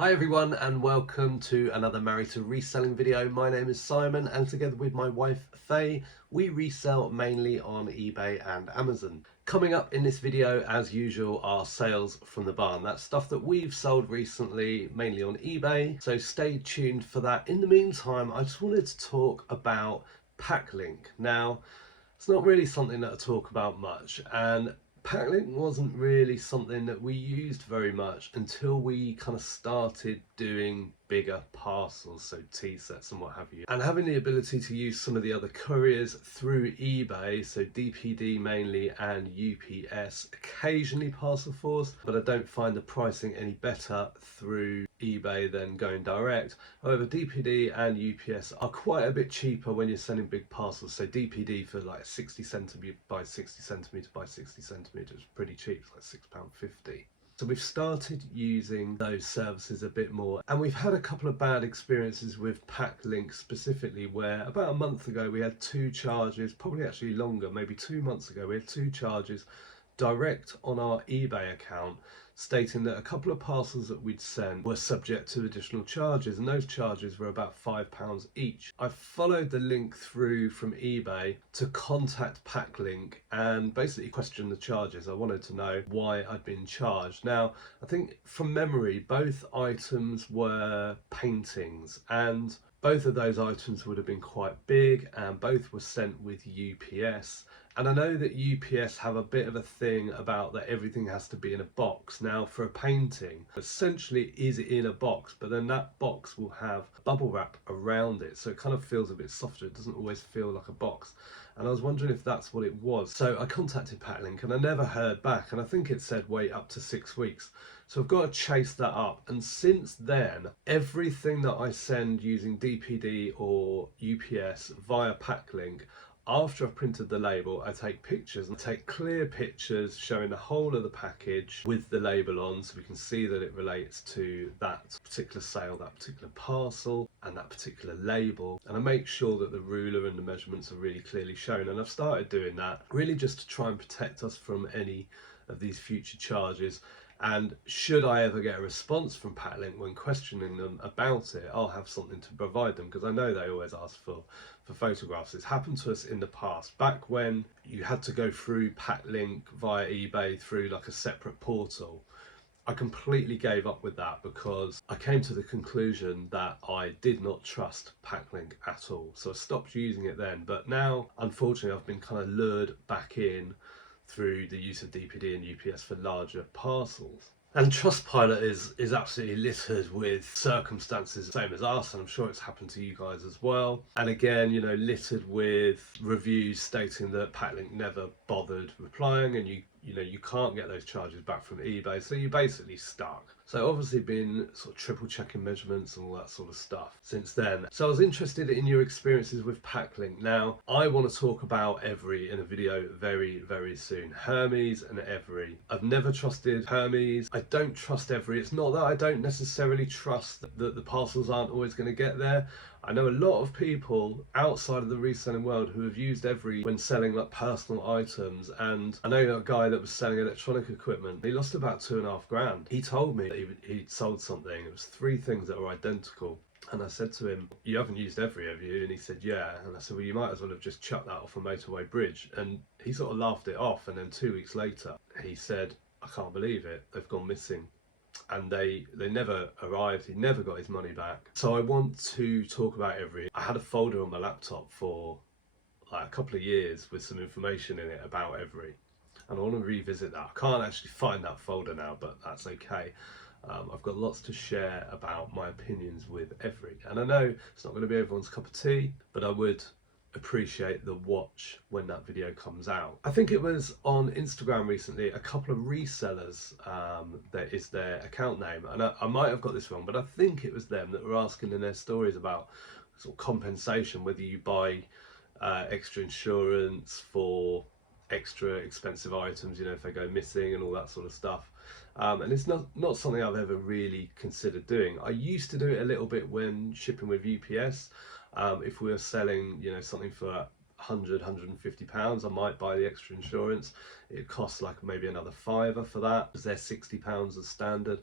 Hi everyone and welcome to another Married to Reselling video. My name is Simon and together with my wife Faye, we resell mainly on eBay and Amazon. Coming up in this video as usual are sales from the barn. That's stuff that we've sold recently mainly on eBay, so stay tuned for that. In the meantime, I just wanted to talk about Packlink. Now, it's not really something that I talk about much, and Packlink wasn't really something that we used very much until we kind of started doing bigger parcels, so T-sets and what have you. And having the ability to use some of the other couriers through eBay, so DPD mainly and UPS, occasionally Parcel Force, but I don't find the pricing any better through eBay than going direct. However, DPD and UPS are quite a bit cheaper when you're sending big parcels. So DPD for like 60 centimetre by 60 centimetre by 60 centimetres is pretty cheap, it's like £6.50. So we've started using those services a bit more, and we've had a couple of bad experiences with Packlink specifically, where about a month ago we had two charges, probably actually longer, maybe 2 months ago, we had two charges direct on our eBay account stating that a couple of parcels that we'd sent were subject to additional charges, and those charges were about £5 each. I followed the link through from eBay to contact Packlink and basically question the charges. I wanted to know why I'd been charged. Now, I think from memory, both items were paintings, and both of those items would have been quite big, and both were sent with UPS. And I know that UPS have a bit of a thing about that everything has to be in a box. Now, for a painting, essentially is in a box, but then that box will have bubble wrap around it, so it kind of feels a bit softer. It doesn't always feel like a box. And I was wondering if that's what it was. So I contacted Packlink and I never heard back, and I think it said wait up to 6 weeks. So I've got to chase that up. And since then, everything that I send using DPD or UPS via Packlink, after I've printed the label, I take pictures and take clear pictures showing the whole of the package with the label on, so we can see that it relates to that particular sale, that particular parcel, and that particular label. And I make sure that the ruler and the measurements are really clearly shown. And I've started doing that really just to try and protect us from any of these future charges. And should I ever get a response from Packlink when questioning them about it, I'll have something to provide them, because I know they always ask for photographs. It's happened to us in the past, back when you had to go through Packlink via eBay through like a separate portal. I completely gave up with that because I came to the conclusion that I did not trust Packlink at all. So I stopped using it then. But now, unfortunately, I've been kind of lured back in through the use of DPD and UPS for larger parcels. And Trustpilot is absolutely littered with circumstances same as us, and I'm sure it's happened to you guys as well. And again, you know, littered with reviews stating that Packlink never bothered replying, and you can't get those charges back from eBay, so you're basically stuck. So obviously been sort of triple checking measurements and all that sort of stuff since then. So I was interested in your experiences with Packlink. Now, I want to talk about Evri in a video very, very soon. Hermes and Evri. I've never trusted Hermes. I don't trust Evri. It's not that I don't necessarily trust that the parcels aren't always going to get there. I know a lot of people outside of the reselling world who have used Evri when selling like personal items, and I know a guy that was selling electronic equipment. He lost about £2,500. He told me that he'd sold something. It was 3 things that were identical. And I said to him, "You haven't used Evri, have you?" And he said, "Yeah." And I said, "Well, you might as well have just chucked that off a motorway bridge." And he sort of laughed it off. And then 2 weeks later, he said, "I can't believe it. They've gone missing." And they never arrived. He never got his money back. So I want to talk about Evri. I had a folder on my laptop for like a couple of years with some information in it about Evri, and I want to revisit that. I can't actually find that folder now, but that's okay. I've got lots to share about my opinions with Evri, and I know it's not going to be everyone's cup of tea, but I would appreciate the watch when that video comes out. I think it was on Instagram recently, a couple of resellers, that is their account name, and I might have got this wrong, but I think it was them that were asking in their stories about sort of compensation, whether you buy extra insurance for extra expensive items, you know, if they go missing and all that sort of stuff. And it's not something I've ever really considered doing. I used to do it a little bit when shipping with UPS. If we were selling, you know, something for £150, I might buy the extra insurance. It costs like maybe another £5 for that, because they're £60 as standard.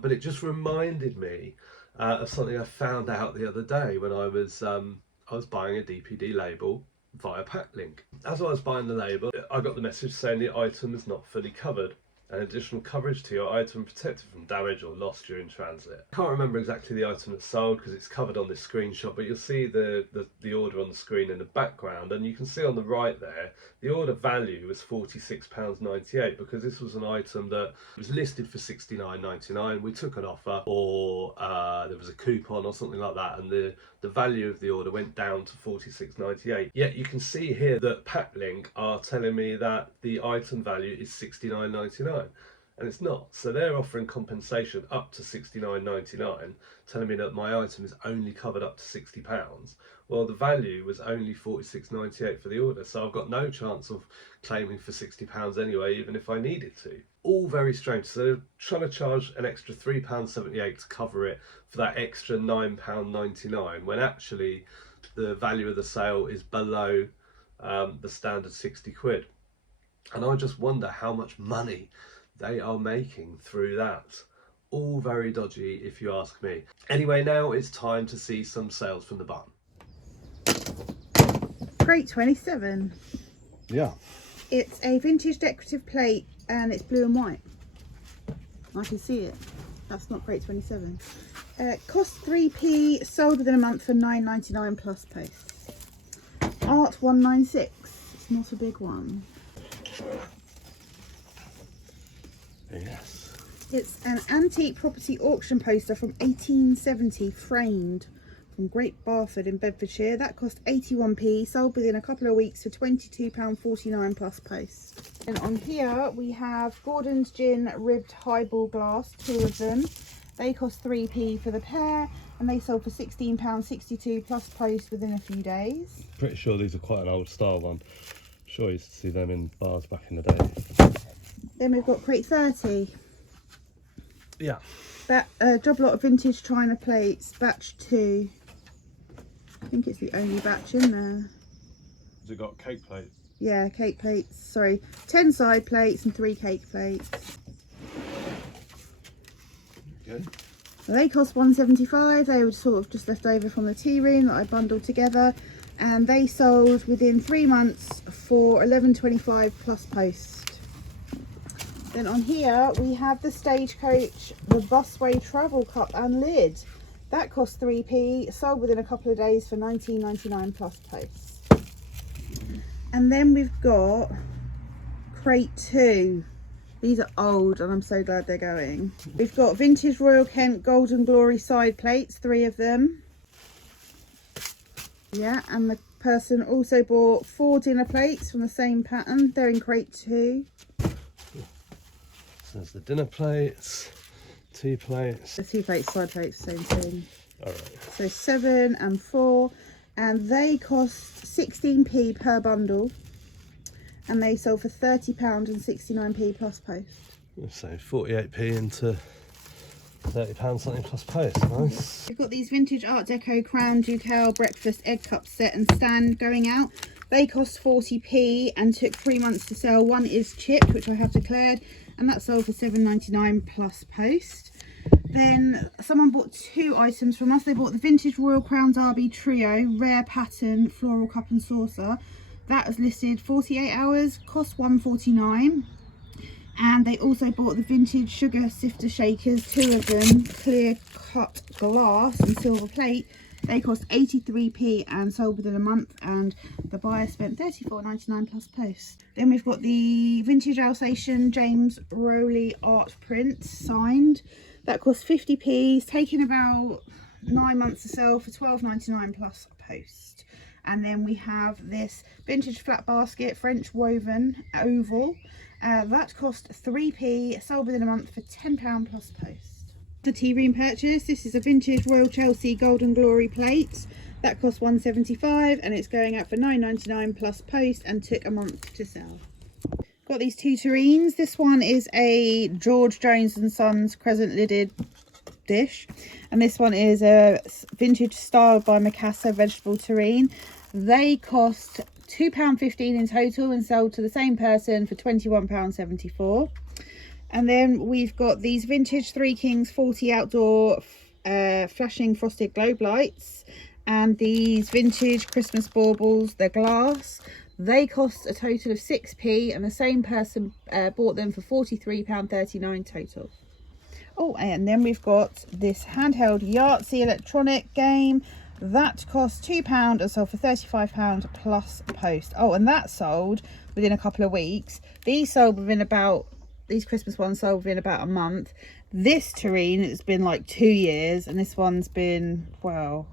but it just reminded me of something I found out the other day when I was buying a DPD label via Packlink. As I was buying the label, I got the message saying the item is not fully covered. An additional coverage to your item protected from damage or loss during transit. I can't remember exactly the item that's sold because it's covered on this screenshot, but you'll see the order on the screen in the background, and you can see on the right there the order value was £46.98 because this was an item that was listed for £69.99. We took an offer, or there was a coupon or something like that, and the value of the order went down to £46.98. Yet you can see here that Packlink are telling me that the item value is £69.99. And it's not. So they're offering compensation up to £69.99, telling me that my item is only covered up to £60. Well, the value was only £46.98 for the order, so I've got no chance of claiming for £60 anyway, even if I needed to. All very strange. So they're trying to charge an extra £3.78 to cover it for that extra £9.99, when actually the value of the sale is below the standard 60 quid. And I just wonder how much money they are making through that. All very dodgy, if you ask me. Anyway, now it's time to see some sales from the barn. Crate 27. Yeah. It's a vintage decorative plate and it's blue and white. I can see it. That's not crate 27. Cost 3p, sold within a month for £9.99 plus post. Art 196. It's not a big one. Yes. It's an antique property auction poster from 1870, framed, from Great Barford in Bedfordshire. That cost 81p, sold within a couple of weeks for £22.49 plus post. And on here we have Gordon's Gin ribbed highball glass, 2 of them. They cost 3p for the pair, and they sold for £16.62 plus post within a few days. Pretty sure these are quite an old style one. I'm sure I used to see them in bars back in the day. Then we've got crate 30. Yeah. That job lot of vintage china plates, batch 2. I think it's the only batch in there. Has it got cake plates? Yeah, cake plates. Sorry, 10 side plates and 3 cake plates. Okay. They cost £1.75. They were sort of just left over from the tea room that I bundled together, and they sold within 3 months for £11.25 plus post. Then on here we have the Stagecoach, the Busway Travel Cup and lid. That cost 3p, sold within a couple of days for £19.99 plus post. And then we've got crate 2. These are old and I'm so glad they're going. We've got vintage Royal Kent Golden Glory side plates, 3 of them. Yeah, and the person also bought 4 dinner plates from the same pattern. They're in crate 2. So there's the dinner plates, tea plates. The 2 plates, side plates, same thing. Alright. So 7 and 4, and they cost 16p per bundle, and they sold for £30.69 plus post. So 48p into £30 something plus post. Nice. We've got these vintage Art Deco Crown Ducal breakfast egg cup set and stand going out. They cost 40p and took 3 months to sell. One is chipped, which I have declared, and that sold for £7.99 plus post. Then someone bought 2 items from us. They bought the vintage Royal Crown Derby Trio rare pattern floral cup and saucer. That was listed 48 hours, cost £1.49. And they also bought the vintage sugar sifter shakers, 2 of them, clear cut glass and silver plate. They cost 83p and sold within a month, and the buyer spent £34.99 plus post. Then we've got the vintage Alsatian James Rowley art print signed. That cost 50p, it's taken about 9 months to sell for £12.99 plus post. And then we have this vintage flat basket French woven oval. That cost 3p, sold within a month for £10 plus post. The tea room purchase, this is a vintage Royal Chelsea Golden Glory plate. That cost £1.75 and it's going out for £9.99 plus post and took a month to sell. Got these 2 terrines. This one is a George Jones and Sons crescent lidded dish, and this one is a vintage styled by Macassar vegetable terrine. They cost £2.15 in total and sold to the same person for £21.74. And then we've got these vintage Three Kings 40 outdoor flashing frosted globe lights, and these vintage Christmas baubles. They're glass. They cost a total of 6p, and the same person bought them for £43.39 total. Oh, and then we've got this handheld Yahtzee electronic game. That cost £2 and sold for £35 plus post. Oh, and that sold within a couple of weeks. These sold within about, these Christmas ones sold within about a month. This terrine, it's been like 2 years, and this one's been, well,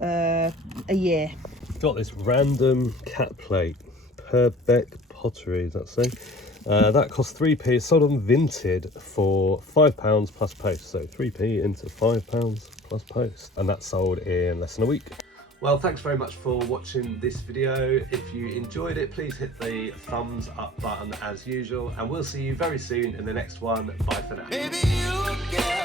a year. Got this random cat plate, Purbeck Pottery, does that say? That cost 3p, sold on Vinted for £5 plus post. So 3p into £5 plus post. And that sold in less than a week. Well, thanks very much for watching this video. If you enjoyed it, please hit the thumbs up button as usual. And we'll see you very soon in the next one. Bye for now.